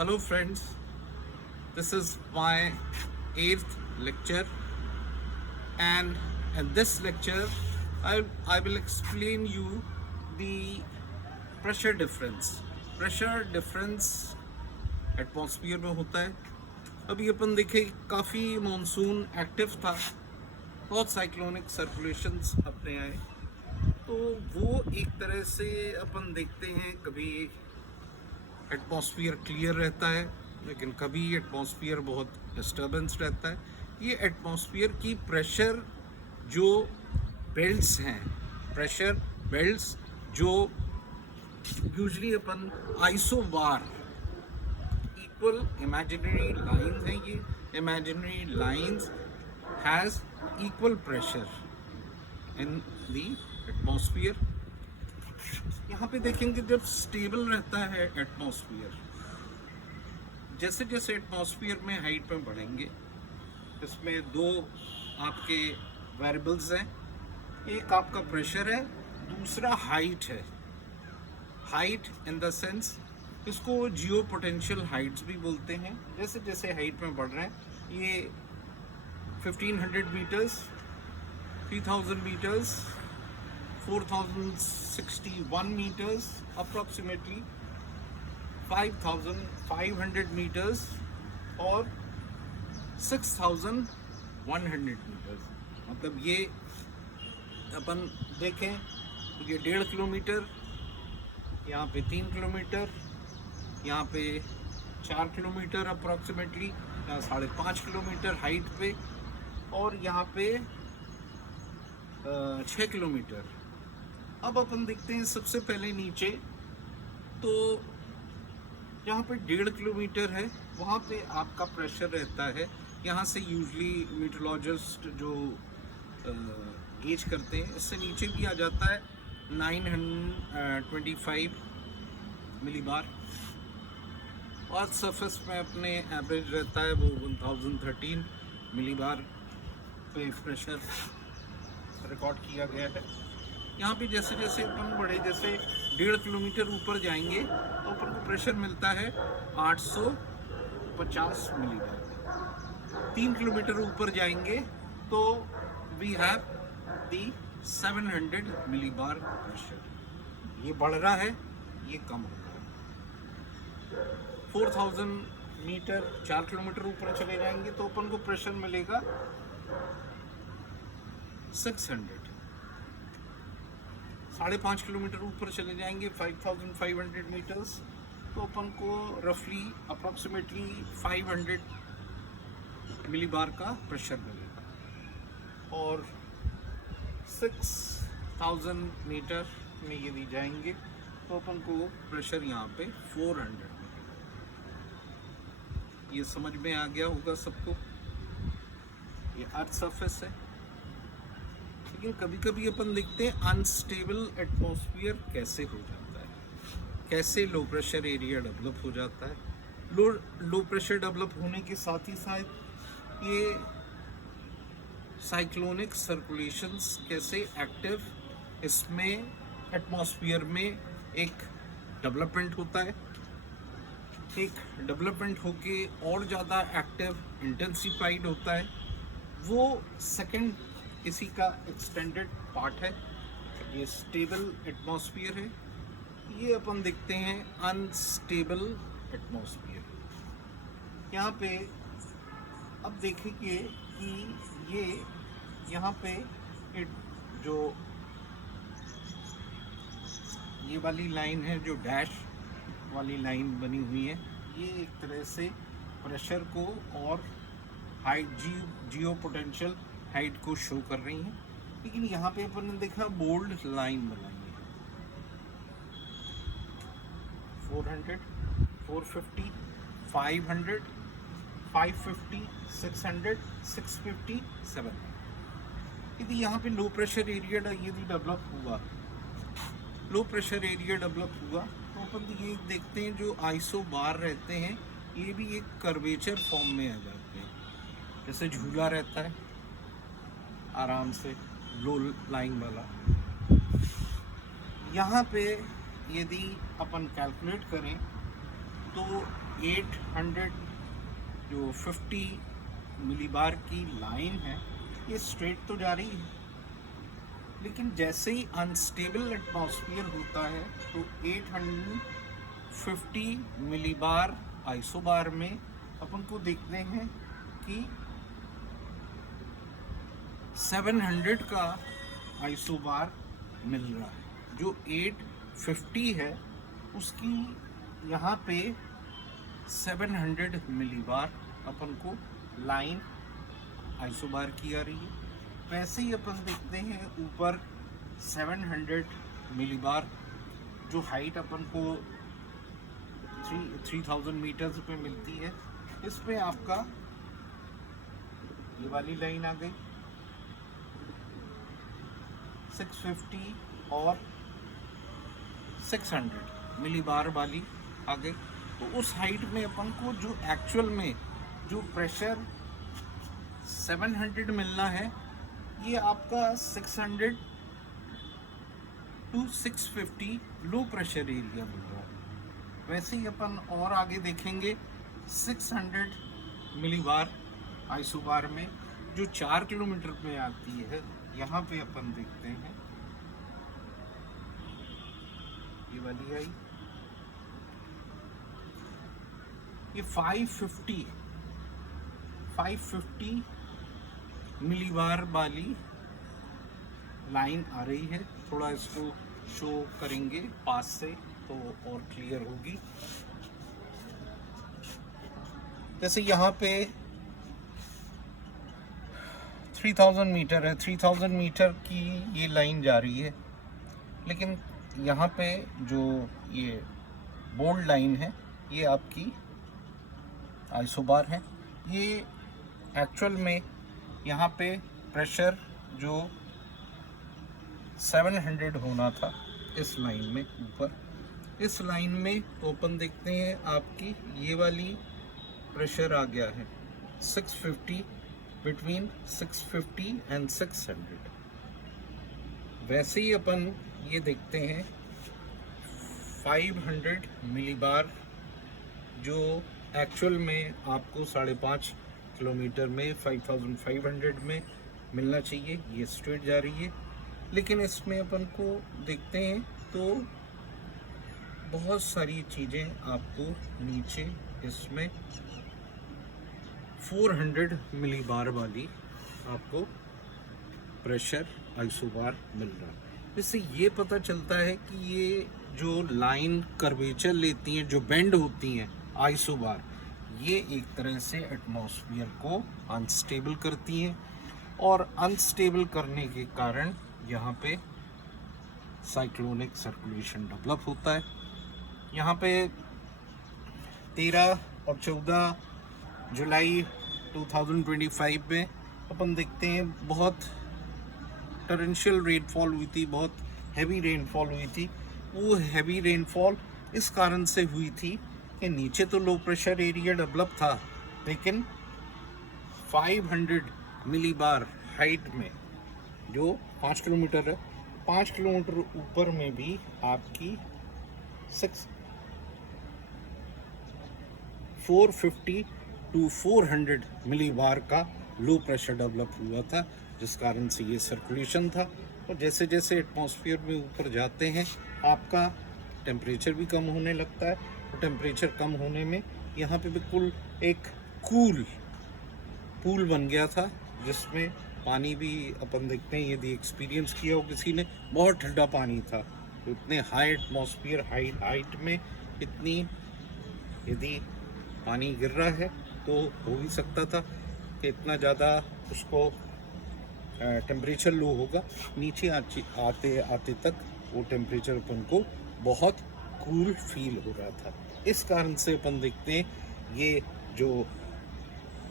Hello friends, this is my 8th lecture, and in this lecture I will explain you the pressure difference. Pressure difference atmosphere में होता है। अभी अपन देखें काफ़ी monsoon active था, बहुत साइक्लोनिक सर्कुलेशंस अपने आए, तो वो एक तरह से अपन देखते हैं कभी एटमॉस्फेयर क्लियर रहता है लेकिन कभी एटमॉस्फेयर बहुत डिस्टर्बेंस रहता है। ये एटमॉस्फेयर की प्रेशर जो बेल्ट्स हैं, प्रेशर बेल्ट्स जो यूजली अपन आइसोबार इक्वल इमेजिनरी लाइंस हैं, ये imaginary lines has equal pressure in the atmosphere. यहाँ पे देखेंगे जब स्टेबल रहता है एटमॉस्फेयर, जैसे जैसे एटमॉस्फेयर में हाइट में बढ़ेंगे, इसमें दो आपके वेरिएबल्स हैं, एक आपका प्रेशर है, दूसरा हाइट है। हाइट इन द सेंस इसको जियो पोटेंशियल हाइट्स भी बोलते हैं। जैसे जैसे हाइट में बढ़ रहे हैं, ये 1500 metres, 3000 metres, 4061 meters, approximately 5500 meters और 6100 meters। मतलब ये अपन देखें तो ये 1.5 किलोमीटर, यहाँ पे 3 किलोमीटर, यहाँ पे 4 किलोमीटर अप्रॉक्सीमेटली, यहाँ 5.5 किलोमीटर हाइट पे, और यहाँ पे 6 किलोमीटर। अब अपन देखते हैं सबसे पहले नीचे, तो जहाँ पे 1.5 किलोमीटर है वहाँ पे आपका प्रेशर रहता है। यहाँ से यूजली मीटरोलॉजिस्ट जो गेज करते हैं, इससे नीचे भी आ जाता है 925 मिलीबार, और सरफेस में अपने एवरेज रहता है वो 1013 मिलीबार पे प्रेशर रिकॉर्ड किया गया है। यहाँ पे जैसे जैसे अपन बढ़े, जैसे 1.5 किलोमीटर ऊपर जाएंगे तो अपन को प्रेशर मिलता है 850 मिलीबार। 3 किलोमीटर ऊपर जाएंगे तो we have the 700 millibar pressure. ये बढ़ रहा है, ये कम हो रहा है। 4000 मीटर, 4 किलोमीटर ऊपर चले जाएंगे तो अपन को प्रेशर मिलेगा 600। 5.5 किलोमीटर ऊपर चले जाएंगे 5500 मीटर्स, तो अपन को रफली अप्रॉक्सीमेटली 500 मिलीबार का प्रेशर मिलेगा। और 6000 मीटर में यदि जाएंगे तो अपन को प्रेशर यहाँ पे 400 मिलेगा। ये समझ में आ गया होगा सबको। ये अर्थ सरफेस है, लेकिन कभी कभी अपन देखते हैं अनस्टेबल एटमॉस्फेयर कैसे हो जाता है, कैसे लो प्रेशर एरिया डेवलप हो जाता है। लो प्रेशर डेवलप होने के साथ ही साथ ये साइक्लोनिक सर्कुलेशंस कैसे एक्टिव, इसमें एटमॉस्फेयर में एक डेवलपमेंट होता है, एक डेवलपमेंट होके और ज़्यादा एक्टिव इंटेंसिफाइड होता है। वो सेकंड इसी का एक्सटेंडेड पार्ट है। ये स्टेबल एटमॉस्फेयर है, ये अपन देखते हैं अनस्टेबल एटमॉस्फेयर। यहाँ पे अब देखेंगे कि ये यहाँ पे जो ये वाली लाइन है, जो डैश वाली लाइन बनी हुई है, ये एक तरह से प्रेशर को और हाइट जियो पोटेंशियल हाइट को शो कर रही हैं। लेकिन यहाँ पे अपन ने देखा बोल्ड लाइन बनाई है, 400, 450, 500, 550, 600, 650, 700। यदि यहाँ पे लो प्रेशर एरिया यदि डेवलप हुआ, लो प्रेशर एरिया डेवलप हुआ, तो अपन ये देखते हैं जो आइसोबार रहते हैं ये भी एक कर्वेचर फॉर्म में आ जाते हैं, जैसे झूला रहता है आराम से लो लाइन वाला। यहाँ पे यदि अपन कैलकुलेट करें तो 800 जो 50 मिलीबार की लाइन है ये स्ट्रेट तो जा रही है, लेकिन जैसे ही अनस्टेबल एटमॉस्फेयर होता है तो 850 मिलीबार आइसोबार में अपन को देखते हैं कि 700 का आइसोबार मिल रहा है। जो 850 है उसकी यहाँ पे 700 मिलीबार अपन को लाइन आइसोबार की आ रही है। वैसे ही अपन देखते हैं ऊपर 700 मिलीबार जो हाइट अपन को 3000 मीटर्स पे मिलती है, इस पे आपका ये वाली लाइन आ गई 650 और 600 मिलीबार वाली आ गई। तो उस हाइट में अपन को जो एक्चुअल में जो प्रेशर 700 मिलना है ये आपका 600 to 650 लो प्रेशर एरिया मिल रहा है। वैसे ही अपन और आगे देखेंगे 600 मिलीबार आइसोबार में जो 4 किलोमीटर में आती है, यहाँ पे अपन देखते हैं ये वाली आई ये 550 मिलीबार वाली लाइन आ रही है। थोड़ा इसको शो करेंगे पास से तो और क्लियर होगी। जैसे यहाँ पे 3000 मीटर है, 3000 मीटर की ये लाइन जा रही है, लेकिन यहाँ पे जो ये बोल्ड लाइन है ये आपकी आइसोबार है। ये एक्चुअल में यहाँ पे प्रेशर जो 700 होना था इस लाइन में ऊपर, इस लाइन में ओपन देखते हैं आपकी ये वाली प्रेशर आ गया है 650, बिटवीन 650 एंड 600। वैसे ही अपन ये देखते हैं 500 मिलीबार जो एक्चुअल में आपको 5.5 किलोमीटर में 5500 में मिलना चाहिए, ये स्ट्रेट जा रही है। लेकिन इसमें अपन को देखते हैं तो बहुत सारी चीज़ें आपको नीचे इसमें 400 मिलीबार वाली आपको प्रेशर आइसोबार मिल रहा है। इससे ये पता चलता है कि ये जो लाइन कर्वेचर लेती हैं, जो बेंड होती हैं आइसोबार, ये एक तरह से एटमॉस्फेयर को अनस्टेबल करती हैं और अनस्टेबल करने के कारण यहाँ पे साइक्लोनिक सर्कुलेशन डेवलप होता है। यहाँ पे 13 और 14 जुलाई 2025 में अपन देखते हैं बहुत टॉरेंशियल रेनफॉल हुई थी, बहुत हैवी रेनफॉल हुई थी। वो हैवी रेनफॉल इस कारण से हुई थी कि नीचे तो लो प्रेशर एरिया डेवलप था, लेकिन 500 मिलीबार हाइट में जो 5 किलोमीटर है, 5 किलोमीटर ऊपर में भी आपकी 450 to 400 मिलीबार का लो प्रेशर डेवलप हुआ था, जिस कारण से ये सर्कुलेशन था। और जैसे जैसे एटमॉस्फेयर में ऊपर जाते हैं आपका टेम्परेचर भी कम होने लगता है, और टेम्परेचर कम होने में यहाँ पे बिल्कुल एक कूल पूल बन गया था, जिसमें पानी भी अपन देखते हैं, यदि एक्सपीरियंस किया हो किसी ने, बहुत ठंडा पानी था। तो इतने हाई एटमॉस्फेयर हाइट में इतनी यदि पानी गिर रहा है तो हो भी सकता था कि इतना ज़्यादा उसको टेम्परेचर लो होगा। नीचे आते आते तक वो टेम्परेचर अपन को बहुत कूल फील हो रहा था। इस कारण से अपन देखते हैं ये जो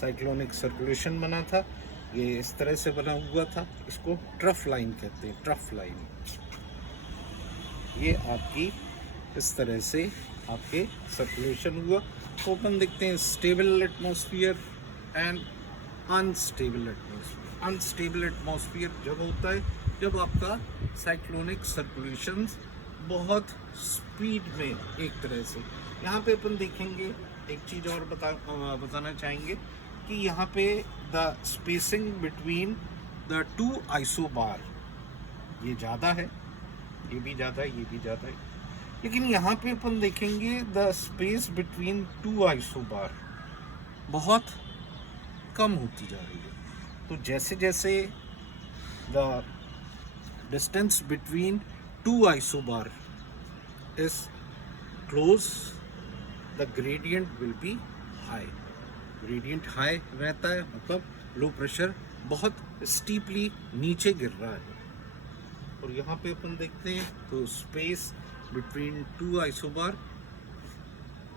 साइक्लोनिक सर्कुलेशन बना था ये इस तरह से बना हुआ था। इसको ट्रफ लाइन कहते हैं, ट्रफ लाइन। ये आपकी इस तरह से आपके सर्कुलेशन हुआ। तो अपन देखते हैं stable atmosphere and unstable atmosphere. Unstable atmosphere जब होता है जब आपका साइक्लोनिक सर्कुलेशन बहुत स्पीड में एक तरह से यहाँ पे अपन देखेंगे एक चीज़ और बताना चाहेंगे कि यहाँ पे the spacing between the two isobar ये ज़्यादा है, ये भी ज़्यादा है, ये भी ज़्यादा है, लेकिन यहाँ पे अपन देखेंगे the space between two isobar बहुत कम होती जा रही है। तो जैसे जैसे the distance between two isobar is close, the gradient will be high. Gradient high रहता है मतलब लो प्रेशर बहुत स्टीपली नीचे गिर रहा है। और यहाँ पे अपन देखते हैं तो space between two isobar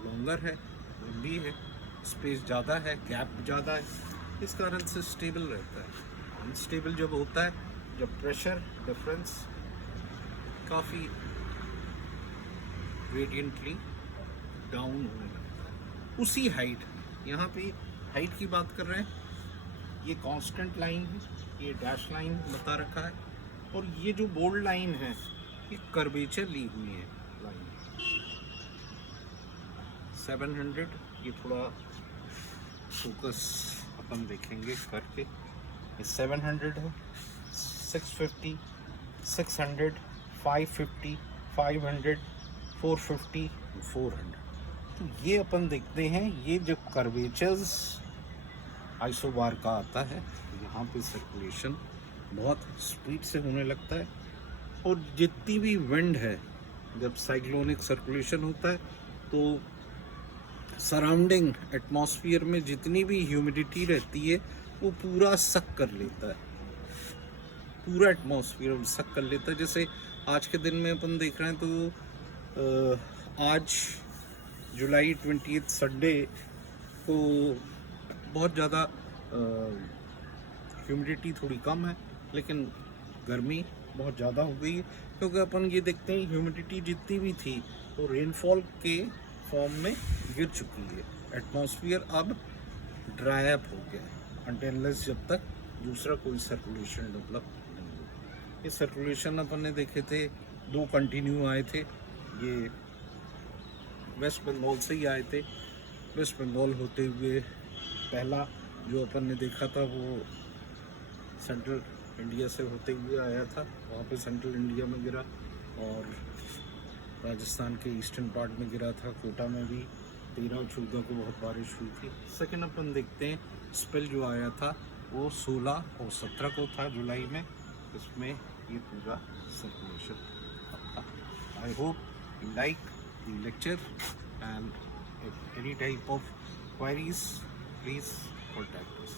longer है, लंबी है, स्पेस ज़्यादा है, गैप ज़्यादा है, इस कारण से स्टेबल रहता है। अनस्टेबल जब होता है जब प्रेशर डिफरेंस काफ़ी ग्रेडियंटली डाउन होने लगता है। उसी हाइट, यहाँ पे हाइट की बात कर रहे हैं, ये कांस्टेंट लाइन है, ये डैश लाइन बता रखा है, और ये जो बोल्ड लाइन है ये कर्वेचर ली हुई है लाइन 700। ये थोड़ा फोकस अपन देखेंगे करके, ये 700 है, 650, 600, 550, 500, 450, 400। तो ये अपन देखते हैं ये जो कर्वेचर्स आइसोबार का आता है, यहाँ पे सर्कुलेशन बहुत स्पीड से होने लगता है, और जितनी भी विंड है, जब साइक्लोनिक सर्कुलेशन होता है तो सराउंडिंग एटमॉस्फेयर में जितनी भी ह्यूमिडिटी रहती है वो पूरा सक कर लेता है, पूरा एटमॉस्फेयर सक कर लेता है। जैसे आज के दिन में अपन देख रहे हैं तो आज जुलाई 20 संडे को बहुत ज़्यादा ह्यूमिडिटी थोड़ी कम है, लेकिन गर्मी बहुत ज़्यादा हो गई है, क्योंकि अपन ये देखते हैं ह्यूमिडिटी जितनी भी थी वो रेनफॉल के फॉर्म में गिर चुकी है। एटमॉस्फेयर अब ड्राई अप हो गया है अनटिल जब तक दूसरा कोई सर्कुलेशन डेवलप नहीं हो। ये सर्कुलेशन अपन ने देखे थे, दो कंटिन्यू आए थे, ये वेस्ट बंगाल से ही आए थे। वेस्ट बंगाल होते हुए पहला जो अपन ने देखा था वो सेंट्रल इंडिया से होते हुए आया था, वहाँ पे सेंट्रल इंडिया में गिरा, और राजस्थान के ईस्टर्न पार्ट में गिरा था, कोटा में भी 13 और 14 को बहुत बारिश हुई थी। सेकेंड अपन देखते हैं स्पेल जो आया था वो 16 और 17 को था जुलाई में, इसमें ये पूरा सर्कुलेशन था। I hope you like the lecture, and if any type of queries please contact us.